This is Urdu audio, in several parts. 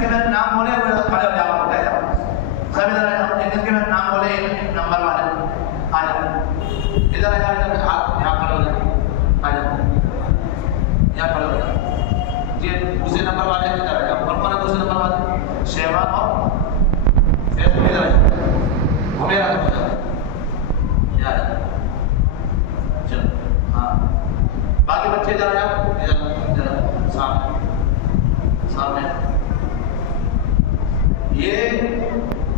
کے میں نام بولے وہ کھڑے ہو جاؤ اٹھ جاؤ سب ادھر آ جاؤ جن کے میں نام بولے نمبر والے آ جاؤ ادھر آ جاؤ ادھر ہاتھ یہاں کھڑے ہو جاؤ آ جاؤ یہاں کھڑے ہو جاؤ جی دوسرے نمبر والے ادھر آ جاؤ کون کون ہے دوسرے نمبر والے شہبان اور پھر ادھر آ جاؤ گھومے آ جاؤ یہاں آ جاؤ چلو ہاں باقی بچے ادھر آ جاؤ ادھر سامنے سامنے یہ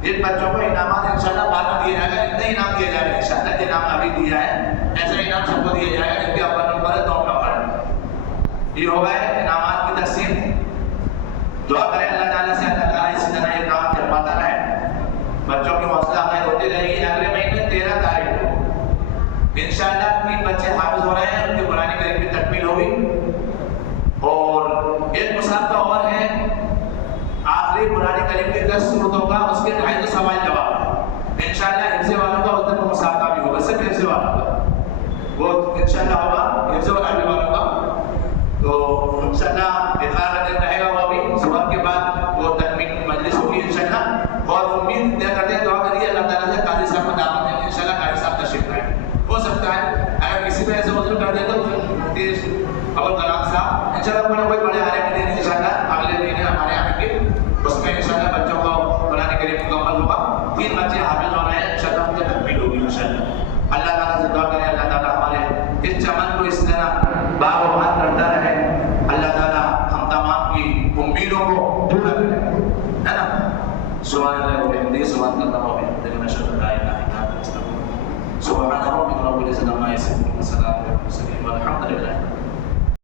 جن بچوں کو انعامات انشاءاللہ بعد میں دیے جائے گا اتنے انعام دیے جائے گا انشاءاللہ جن انعام ابھی دیا ہے ایسا انعام سب کو دیا جائے گا جن کے اول نمبر ہے 2 نمبر ہے یہ ہو گئے انعامات کی تقسیم دعا کریں اللہ تعالیٰ سے اللہ تعالیٰ اسی طرح یہ کام کرواتا رہے بچوں کی حوصلہ افزائی ہوتی رہے گی اگلے مہینے 13 تاریخ کو انشاءاللہ 3 بچے حافظ ہو رہے ہیں ان کی قرآن کریم کی تکمیل ہوگی اور ایک مسابقہ اور ہے آخری قرآن کریم کے 10 سورتوں کا اس کے 250 سوال جواب انشاءاللہ حفظ والوں کا اس دن مسابقہ بھی ہوگا صرف حفظ والوں کا وہ انشاءاللہ ہوگا حفظ والوں کا تو انشاءاللہ اتوار کا دن رہے گا وہ بھی صبح کے بعد وہ تکمیل مجلس ہوگی انشاءاللہ اور امید کرتے ہیں دعا کریے اللہ تعالیٰ سے قاضی صاحب کو دعوت دیں انشاءاللہ قاضی صاحب تشریف لائیں ہو سکتا ہے اگر کسی پہ ایسے عذر کر دے تو تیز ابو طلاق صاحب انشاءاللہ کوئی نہ کوئی بڑے عالم کے دن انشاءاللہ اگلے دن ہمارے آئیں گے اس میں انشاءاللہ بچوں کو قرآن کریم مکمل ہوگا 3 بچے حافظ ہو رہے ہیں انشاءاللہ ان کی تکمیل ہوگی انشاءاللہ اللہ تعالیٰ سے دعا کریں اللہ تعالیٰ ہمارے اس چمن کو اس طرح باغ و بہار کرتا رہے اللہ تعالیٰ ہم تمام کی امیدوں کو پورا کرے ہے نا سبحان اللہ و بحمدہ سبحان اللہ و بحمدہ نشهد ان لا اله الا انت نستغفرك سبحان ربك رب العزة عما يصفون وسلام على المرسلين والحمد لله